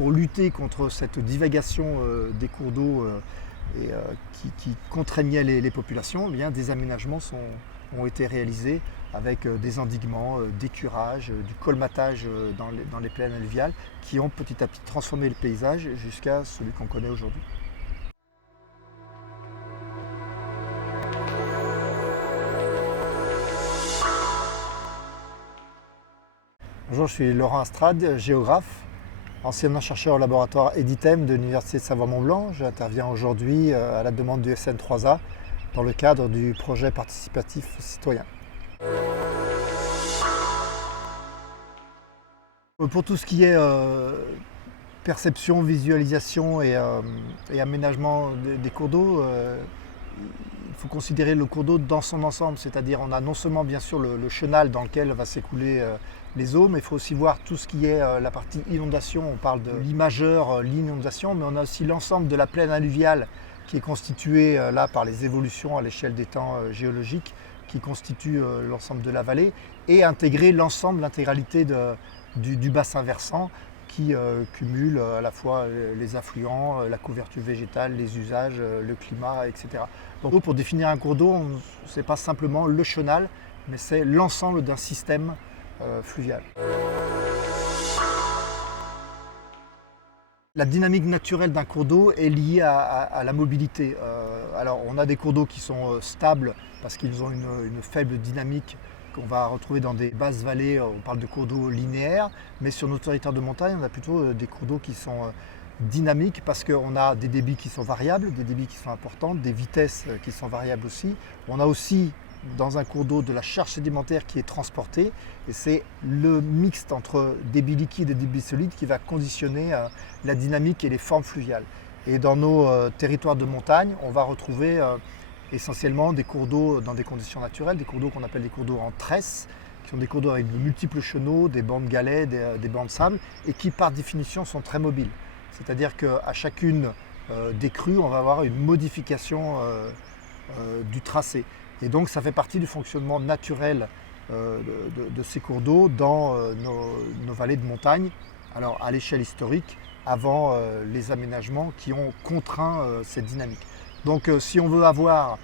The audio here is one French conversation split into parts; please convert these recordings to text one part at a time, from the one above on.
pour lutter contre cette divagation des cours d'eau qui contraignait les populations, eh bien, des aménagements ont été réalisés avec des endiguements, des curages, du colmatage dans les plaines alluviales qui ont petit à petit transformé le paysage jusqu'à celui qu'on connaît aujourd'hui. Bonjour, je suis Laurent Astrade, géographe, anciennement chercheur au laboratoire EDITEM de l'Université de Savoie-Mont-Blanc. J'interviens aujourd'hui à la demande du SN3A dans le cadre du projet participatif citoyen. Pour tout ce qui est perception, visualisation et aménagement des cours d'eau, il faut considérer le cours d'eau dans son ensemble, c'est-à-dire on a non seulement bien sûr le chenal dans lequel va s'écouler les eaux, mais il faut aussi voir tout ce qui est la partie inondation. On parle de l'imageur, l'inondation, mais on a aussi l'ensemble de la plaine alluviale qui est constituée là par les évolutions à l'échelle des temps géologiques qui constituent l'ensemble de la vallée et intégrer l'ensemble, l'intégralité du bassin versant qui cumule à la fois les affluents, la couverture végétale, les usages, le climat, etc. Donc pour définir un cours d'eau, ce n'est pas simplement le chenal, mais c'est l'ensemble d'un système fluvial. La dynamique naturelle d'un cours d'eau est liée à la mobilité. Alors on a des cours d'eau qui sont stables parce qu'ils ont une faible dynamique qu'on va retrouver dans des basses vallées, on parle de cours d'eau linéaires, mais sur nos territoires de montagne, on a plutôt des cours d'eau qui sont dynamiques parce qu'on a des débits qui sont variables, des débits qui sont importants, des vitesses qui sont variables aussi. On a aussi dans un cours d'eau de la charge sédimentaire qui est transportée et c'est le mixte entre débit liquide et débit solide qui va conditionner la dynamique et les formes fluviales. Et dans nos territoires de montagne, on va retrouver essentiellement des cours d'eau dans des conditions naturelles, des cours d'eau qu'on appelle des cours d'eau en tresse, qui sont des cours d'eau avec de multiples chenaux, des bancs de galets, des bancs de sable, et qui par définition sont très mobiles. C'est-à-dire qu'à chacune des crues, on va avoir une modification du tracé. Et donc ça fait partie du fonctionnement naturel de ces cours d'eau dans nos vallées de montagne, alors à l'échelle historique, avant les aménagements qui ont contraint cette dynamique. Donc si on veut avoir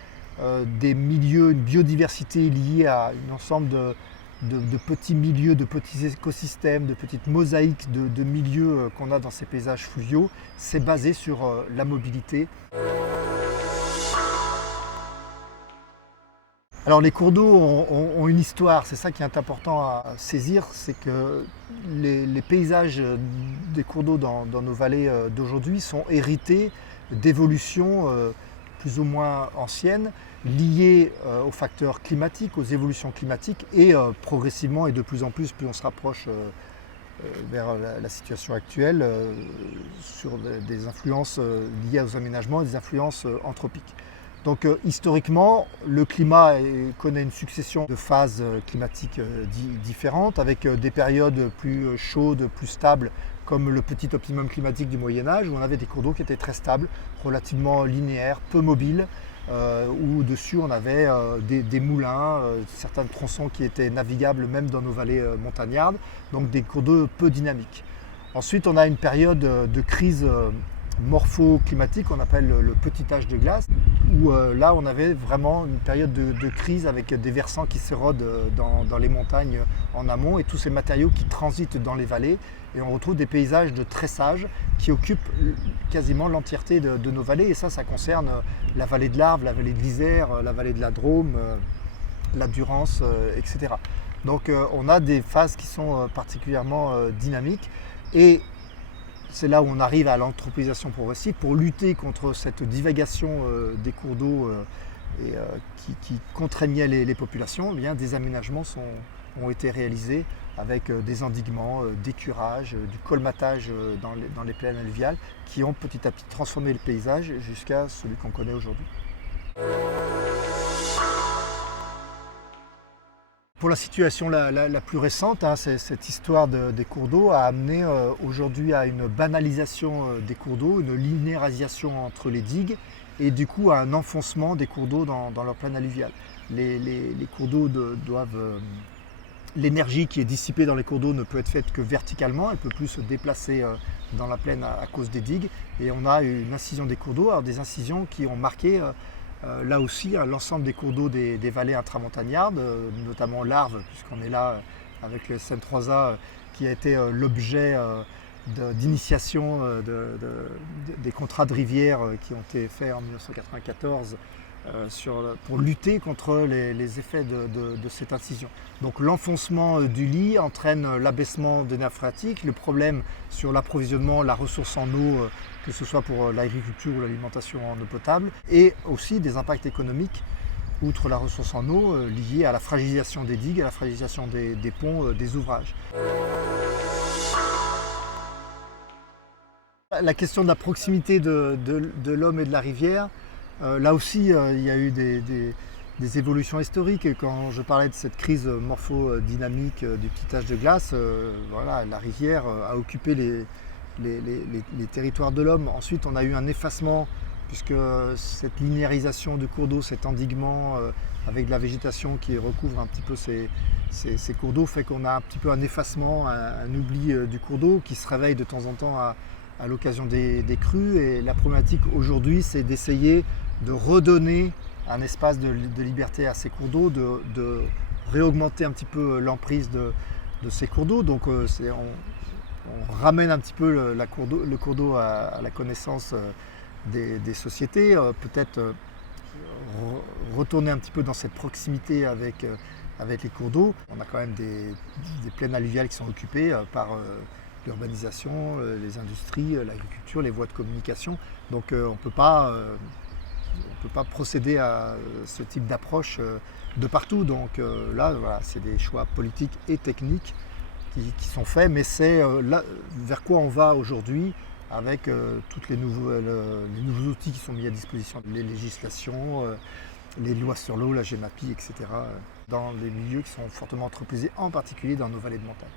des milieux, une biodiversité liée à un ensemble de petits milieux, de petits écosystèmes, de petites mosaïques de milieux qu'on a dans ces paysages fluviaux, c'est basé sur la mobilité. Alors les cours d'eau ont une histoire, c'est ça qui est important à saisir, c'est que les paysages des cours d'eau dans nos vallées d'aujourd'hui sont hérités d'évolutions plus ou moins anciennes, liées aux facteurs climatiques, aux évolutions climatiques et progressivement et de plus en plus on se rapproche vers la situation actuelle sur des influences liées aux aménagements et des influences anthropiques. Donc historiquement, le climat connaît une succession de phases climatiques différentes, avec des périodes plus chaudes, plus stables, comme le petit optimum climatique du Moyen-Âge, où on avait des cours d'eau qui étaient très stables, relativement linéaires, peu mobiles, où dessus on avait des moulins, certains tronçons qui étaient navigables même dans nos vallées montagnardes, donc des cours d'eau peu dynamiques. Ensuite, on a une période de crise morpho-climatique, on appelle le petit âge de glace, où là on avait vraiment une période de crise avec des versants qui s'érodent dans les montagnes en amont et tous ces matériaux qui transitent dans les vallées et on retrouve des paysages de tressage qui occupent quasiment l'entièreté de nos vallées et ça concerne la vallée de l'Arve, la vallée de l'Isère, la vallée de la Drôme, la Durance, etc. Donc on a des phases qui sont particulièrement dynamiques et c'est là où on arrive à l'anthropisation progressive pour lutter contre cette divagation des cours d'eau qui contraignait les populations. Eh bien, des aménagements ont été réalisés avec des endiguements, des curages, du colmatage dans les plaines alluviales qui ont petit à petit transformé le paysage jusqu'à celui qu'on connaît aujourd'hui. Pour la situation la plus récente, cette histoire des cours d'eau a amené aujourd'hui à une banalisation des cours d'eau, une linéarisation entre les digues et du coup à un enfoncement des cours d'eau dans leur plaine alluviale. Les cours d'eau doivent L'énergie qui est dissipée dans les cours d'eau ne peut être faite que verticalement, elle peut plus se déplacer dans la plaine à cause des digues. Et on a une incision des cours d'eau, alors des incisions qui ont marqué là aussi l'ensemble des cours d'eau des vallées intramontagnardes, notamment l'Arve, puisqu'on est là avec le SN3A qui a été l'objet d'initiation des contrats de rivière qui ont été faits en 1994 pour lutter contre les effets de cette incision. Donc l'enfoncement du lit entraîne l'abaissement des nappes phréatiques, le problème sur l'approvisionnement, la ressource en eau, que ce soit pour l'agriculture ou l'alimentation en eau potable, et aussi des impacts économiques, outre la ressource en eau, liée à la fragilisation des digues, à la fragilisation des ponts, des ouvrages. La question de la proximité de l'homme et de la rivière, là aussi il y a eu des évolutions historiques. Quand je parlais de cette crise morphodynamique du petit âge de glace, voilà, la rivière a occupé les territoires de l'homme. Ensuite on a eu un effacement, puisque cette linéarisation du cours d'eau, cet endiguement avec de la végétation qui recouvre un petit peu ces cours d'eau, fait qu'on a un petit peu un effacement, un oubli du cours d'eau qui se réveille de temps en temps à l'occasion des crues. Et la problématique aujourd'hui, c'est d'essayer de redonner un espace de liberté à ces cours d'eau, de réaugmenter un petit peu l'emprise de ces cours d'eau. Donc on ramène un petit peu le cours d'eau à la connaissance des sociétés, peut-être retourner un petit peu dans cette proximité avec les cours d'eau. On a quand même des plaines alluviales qui sont occupées par l'urbanisation, les industries, l'agriculture, les voies de communication. Donc on ne peut pas procéder à ce type d'approche de partout. Donc là, voilà, c'est des choix politiques et techniques qui sont faits, mais c'est vers quoi on va aujourd'hui avec tous les nouveaux outils qui sont mis à disposition, les législations, les lois sur l'eau, la GEMAPI, etc., dans les milieux qui sont fortement entreprisés, en particulier dans nos vallées de montagne.